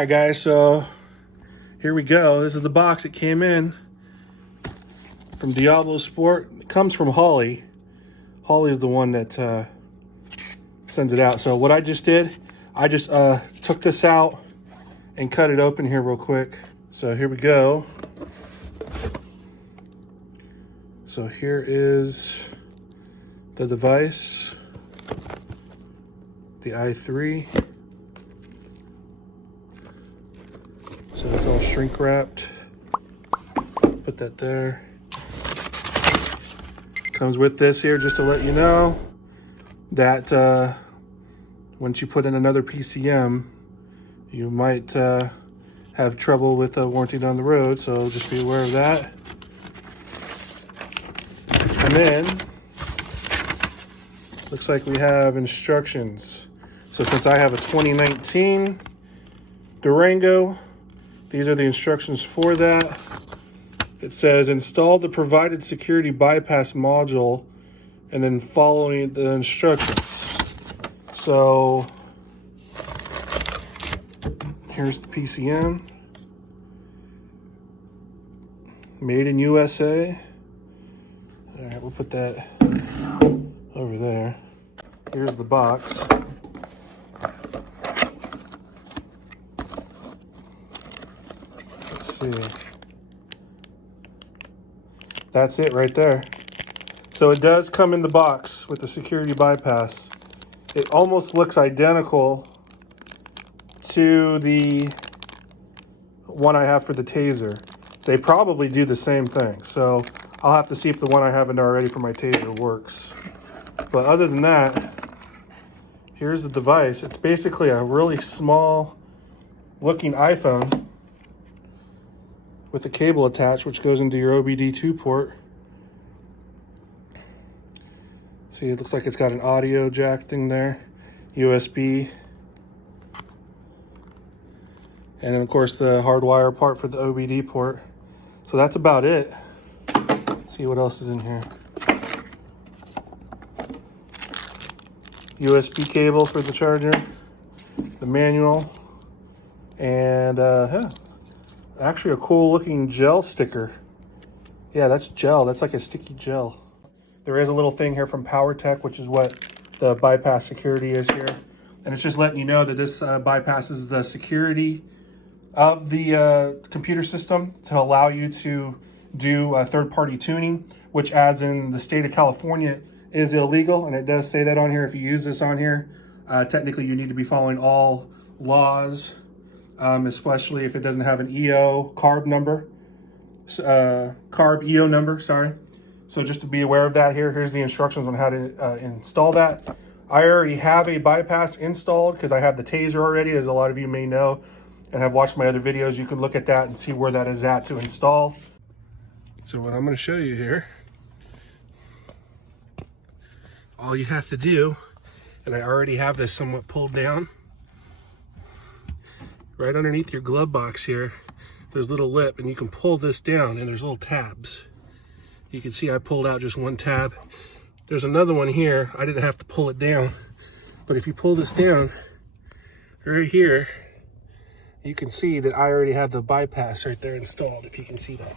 right, guys, so here we go. This is the box it came in from DiabloSport. It comes from Holly. Holly is the one that sends it out. So what I just did, I just took this out and cut it open here real quick. So here we go. So here is the device, the i3. So it's all shrink wrapped. Put that there. Comes with this here just to let you know that once you put in another PCM, you might have trouble with the warranty down the road. So just be aware of that. And then looks like we have instructions. So since I have a 2019 Durango, these are the instructions for that. It says install the provided security bypass module and then following the instructions. So here's the PCM. Made in USA. All right, we'll put that over there. Here's the box. Let's see. That's it right there. So it does come in the box with the security bypass. It almost looks identical to the one I have for the Tazer. They probably do the same thing. So I'll have to see if the one I haven't already for my Tazer works. But other than that, here's the device. It's basically a really small looking iPhone with a cable attached, which goes into your OBD2 port. See, it looks like it's got an audio jack thing there, USB. And then of course the hardwire part for the OBD port. So that's about it. Let's see what else is in here. USB cable for the charger, the manual, and yeah, actually a cool looking gel sticker. Yeah, that's gel. That's like a sticky gel. There is a little thing here from PowerTech, which is what the bypass security is here. And it's just letting you know that this bypasses the security of the computer system to allow you to do third-party tuning, which as in the state of California is illegal. And it does say that on here. If you use this on here, technically you need to be following all laws, especially if it doesn't have an EO carb number, carb EO number, sorry. So just to be aware of that here, here's the instructions on how to install that. I already have a bypass installed because I have the Tazer already, as a lot of you may know, and have watched my other videos. You can look at that and see where that is at to install. So what I'm going to show you here, all you have to do, and I already have this somewhat pulled down, right underneath your glove box here, there's a little lip, and you can pull this down, and there's little tabs. You can see I pulled out just one tab. There's another one here. I didn't have to pull it down, but if you pull this down right here, you can see that I already have the bypass right there installed, if you can see that.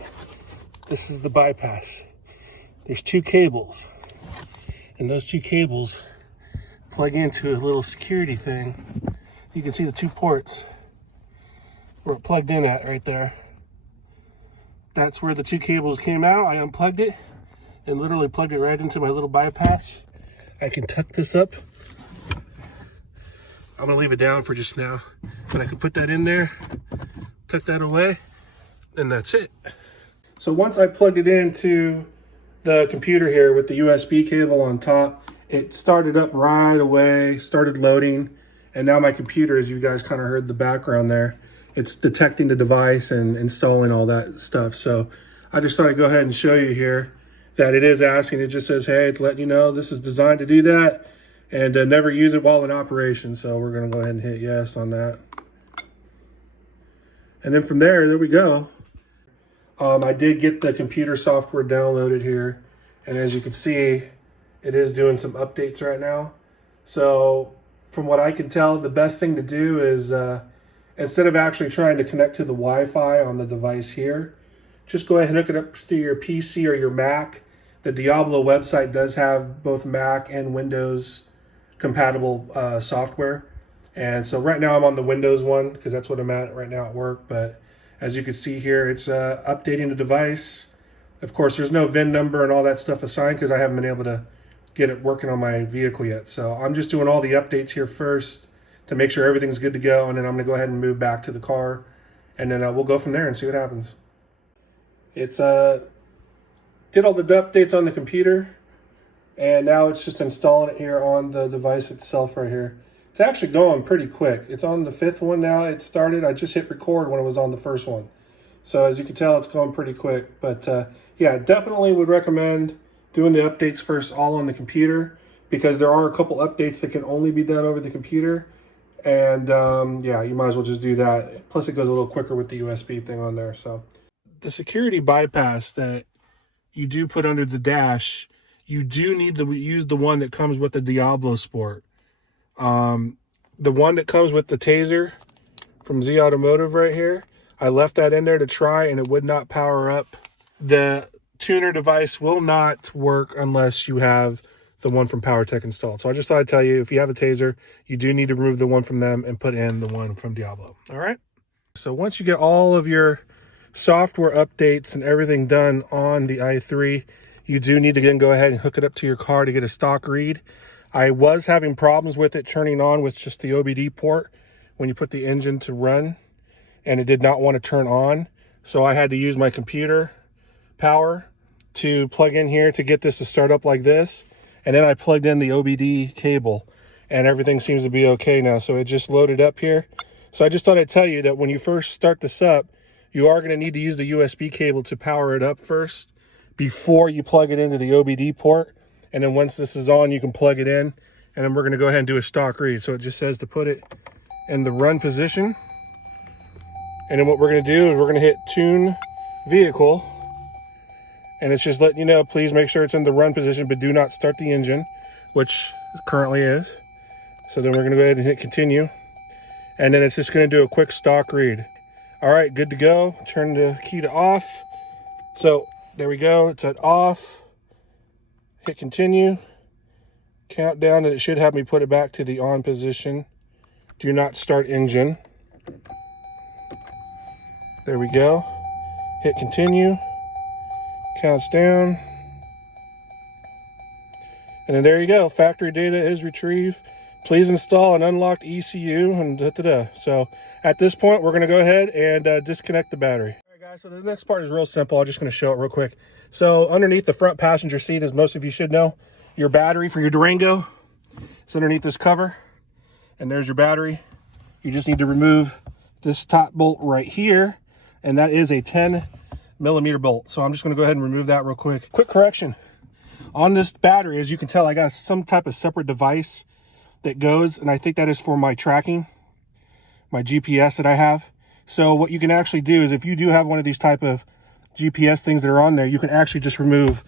This is the bypass. There's two cables, and those two cables plug into a little security thing. You can see the two ports where it plugged in at right there. That's where the two cables came out. I unplugged it and literally plugged it right into my little bypass. I can tuck this up. I'm gonna leave it down for just now, but I can put that in there, tuck that away, and that's it. So once I plugged it into the computer here with the USB cable on top, it started up right away, started loading, and now my computer, as you guys kind of heard the background there, it's detecting the device and installing all that stuff. So I just thought I'd go ahead and show you here that it is asking. It just says, hey, it's letting you know this is designed to do that, and never use it while in operation. So we're gonna go ahead and hit yes on that. And then from there we go. I did get the computer software downloaded here, and as you can see, it is doing some updates right now. So from what I can tell, the best thing to do is instead of actually trying to connect to the Wi-Fi on the device here, just go ahead and hook it up to your PC or your Mac. The Diablo website does have both Mac and Windows compatible software. And so right now I'm on the Windows one because that's what I'm at right now at work. But as you can see here, it's updating the device. Of course, there's no VIN number and all that stuff assigned because I haven't been able to get it working on my vehicle yet. So I'm just doing all the updates here first to make sure everything's good to go. And then I'm going to go ahead and move back to the car. And then we'll go from there and see what happens. It's did all the updates on the computer. And now it's just installing it here on the device itself right here. It's actually going pretty quick. It's on the 5th one now. It started. I just hit record when it was on the 1st one. So as you can tell, it's going pretty quick. But yeah, definitely would recommend doing the updates first all on the computer because there are a couple updates that can only be done over the computer. And yeah, you might as well just do that. Plus it goes a little quicker with the USB thing on there. So the security bypass that you do put under the dash, you do need to use the one that comes with the DiabloSport. The one that comes with the Tazer from ZAuto right here, I left that in there to try and it would not power up. The tuner device will not work unless you have the one from PowerTech installed. So I just thought I'd tell you, if you have a Tazer, you do need to remove the one from them and put in the one from Diablo. All right. So once you get all of your software updates and everything done on the i3, you do need to then go ahead and hook it up to your car to get a stock read. I was having problems with it turning on with just the OBD port when you put the engine to run, and it did not want to turn on. So I had to use my computer power to plug in here to get this to start up like this. And then I plugged in the OBD cable and everything seems to be okay now. So it just loaded up here. So I just thought I'd tell you that when you first start this up, you are going to need to use the USB cable to power it up first before you plug it into the OBD port. And then once this is on, you can plug it in, and then we're going to go ahead and do a stock read. So it just says to put it in the run position. And then what we're going to do is we're going to hit tune vehicle. And it's just letting you know, please make sure it's in the run position, but do not start the engine, which it currently is. So then we're going to go ahead and hit continue. And then it's just going to do a quick stock read. All right, good to go. Turn the key to off. So there we go. It's at off. Hit continue, countdown, and it should have me put it back to the on position. Do not start engine. There we go. Hit continue, counts down. And then there you go, factory data is retrieved. Please install an unlocked ECU and da-da-da. So at this point, we're gonna go ahead and disconnect the battery. All right guys, so the next part is real simple. I'm just gonna show it real quick. So underneath the front passenger seat, as most of you should know, your battery for your Durango is underneath this cover. And there's your battery. You just need to remove this top bolt right here. And that is a 10mm bolt. So I'm just gonna go ahead and remove that real quick. Quick correction. On this battery, as you can tell, I got some type of separate device that goes, and I think that is for my tracking, my GPS that I have. So what you can actually do is if you do have one of these type of GPS things that are on there, you can actually just remove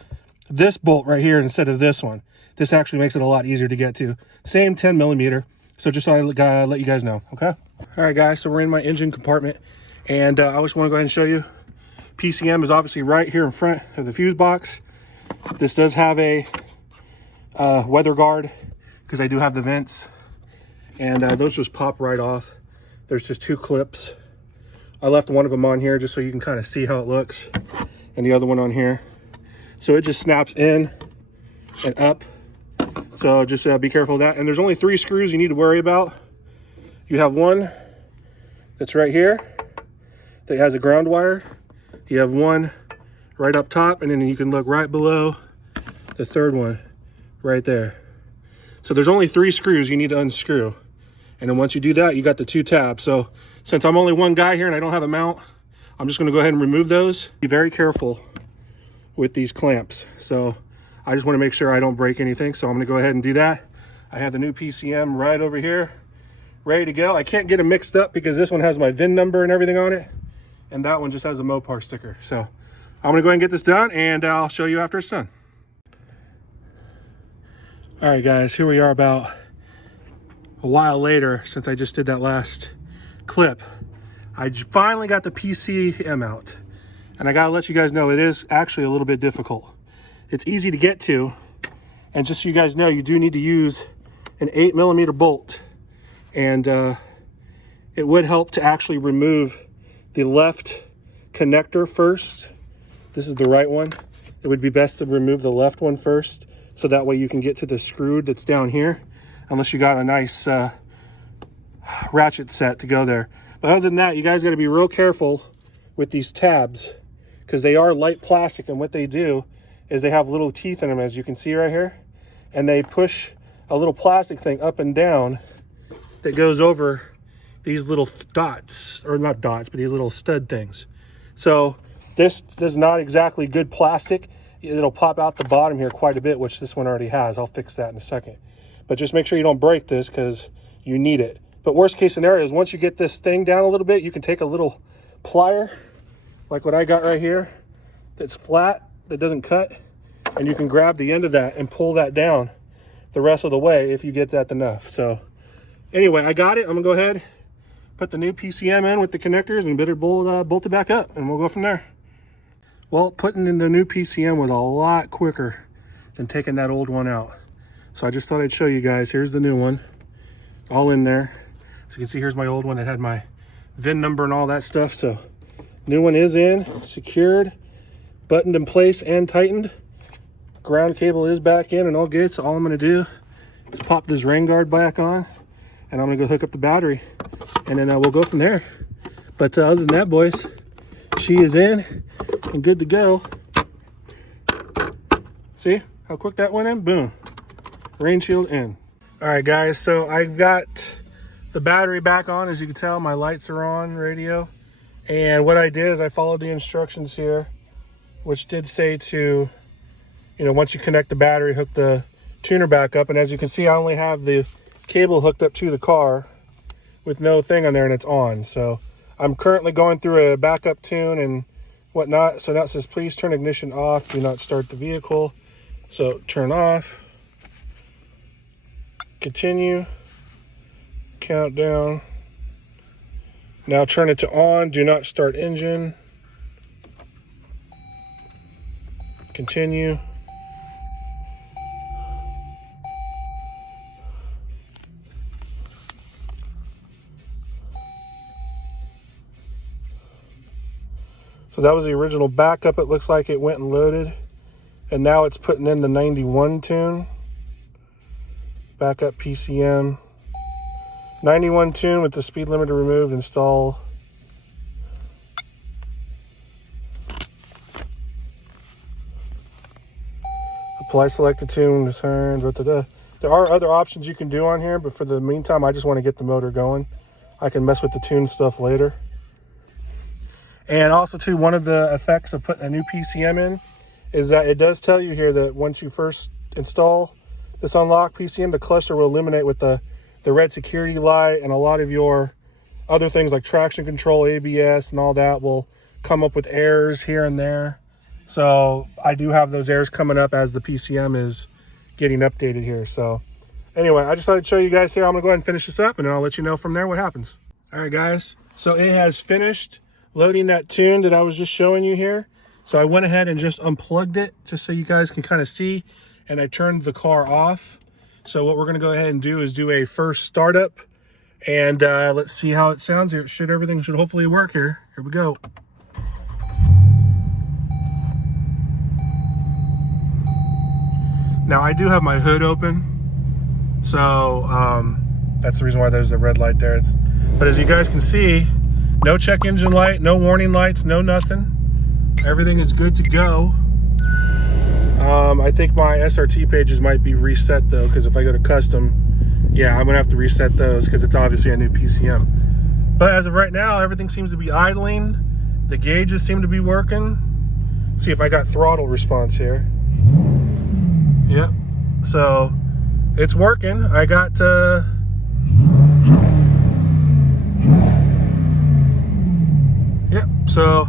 this bolt right here instead of this one. This actually makes it a lot easier to get to. Same 10mm. So just thought I'd let you guys know, okay? All right, guys, so we're in my engine compartment, and I just want to go ahead and show you. PCM is obviously right here in front of the fuse box. This does have a weather guard because I do have the vents, and those just pop right off. There's just 2 clips. I left one of them on here just so you can kind of see how it looks, and the other one on here. So it just snaps in and up. So just be careful of that. And there's only 3 screws you need to worry about. You have one that's right here that has a ground wire. You have one right up top, and then you can look right below the 3rd one right there. So there's only 3 screws you need to unscrew. And then once you do that, you got the 2 tabs. So since I'm only one guy here and I don't have a mount, I'm just gonna go ahead and remove those. Be very careful with these clamps. So I just wanna make sure I don't break anything. So I'm gonna go ahead and do that. I have the new PCM right over here, ready to go. I can't get them mixed up because this one has my VIN number and everything on it. And that one just has a MOPAR sticker. So I'm gonna go ahead and get this done, and I'll show you after it's done. All right, guys, here we are about a while later since I just did that last clip. I finally got the PCM out, and I gotta let you guys know it is actually a little bit difficult. It's easy to get to, and just so you guys know, you do need to use an 8mm bolt, and it would help to actually remove the left connector first. This is the right one. It would be best to remove the left one first, so that way you can get to the screw that's down here, unless you got a nice ratchet set to go there. But other than that, you guys got to be real careful with these tabs, because they are light plastic, and what they do is they have little teeth in them, as you can see right here, and they push a little plastic thing up and down that goes over these little dots, or not dots, but these little stud things. So this is not exactly good plastic. It'll pop out the bottom here quite a bit, which this one already has. I'll fix that in a second. But just make sure you don't break this, because you need it. But worst case scenario is once you get this thing down a little bit, you can take a little plier, like what I got right here, that's flat, that doesn't cut, and you can grab the end of that and pull that down the rest of the way if you get that enough. So anyway, I got it. I'm gonna go ahead, put the new PCM in with the connectors, and better bolt it back up, and we'll go from there. Well, putting in the new PCM was a lot quicker than taking that old one out. So I just thought I'd show you guys. Here's the new one, all in there. So you can see here's my old one that had my VIN number and all that stuff. So new one is in, secured, buttoned in place and tightened. Ground cable is back in and all good. So all I'm gonna do is pop this rain guard back on, and I'm gonna go hook up the battery, and then we'll go from there. But other than that, boys, she is in and good to go. See how quick that went in? Boom. Rain shield in. All right, guys, so I've got the battery back on. As you can tell, my lights are on, radio. And what I did is I followed the instructions here, which did say to, once you connect the battery, hook the tuner back up. And as you can see, I only have the cable hooked up to the car with no thing on there, and it's on. So I'm currently going through a backup tune and whatnot. So now it says, please turn ignition off, do not start the vehicle. So turn off, continue, countdown. Now turn it to on, do not start engine, continue. So that was the original backup. It looks like it went and loaded, and now it's putting in the 91 tune. Backup PCM. 91 tune with the speed limiter removed. Install. Apply selected tune. Return. There are other options you can do on here, but for the meantime, I just want to get the motor going. I can mess with the tune stuff later. And also, too, one of the effects of putting a new PCM in is that it does tell you here that once you first install this unlock PCM, the cluster will illuminate with the red security light, and a lot of your other things like traction control, ABS, and all that will come up with errors here and there. So I do have those errors coming up as the PCM is getting updated here. So anyway, I just thought I'd show you guys here. I'm gonna go ahead and finish this up, and then I'll let you know from there what happens. All right, guys, so it has finished loading that tune that I was just showing you here. So I went ahead and just unplugged it just so you guys can kind of see, and I turned the car off. So what we're gonna go ahead and do is do a first startup, and let's see how it sounds here. Everything should hopefully work here. Here we go. Now I do have my hood open, so that's the reason why there's a red light there. But as you guys can see, no check engine light, no warning lights, no nothing. Everything is good to go. I think my SRT pages might be reset though, because if I go to custom, yeah, I'm gonna have to reset those because it's obviously a new PCM. But as of right now, everything seems to be idling. The gauges seem to be working. Let's see if I got throttle response here. Yep, so it's working. I got yep, so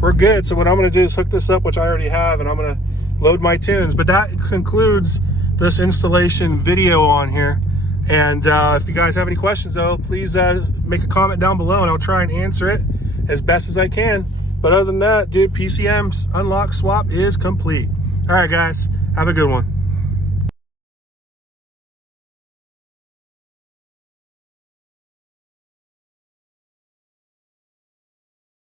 we're good. So what I'm gonna do is hook this up, which I already have, and I'm gonna load my tunes. But that concludes this installation video on here. And if you guys have any questions, though, please make a comment down below, and I'll try and answer it as best as I can. But other than that, dude, PCM's unlock swap is complete. All right, guys, have a good one.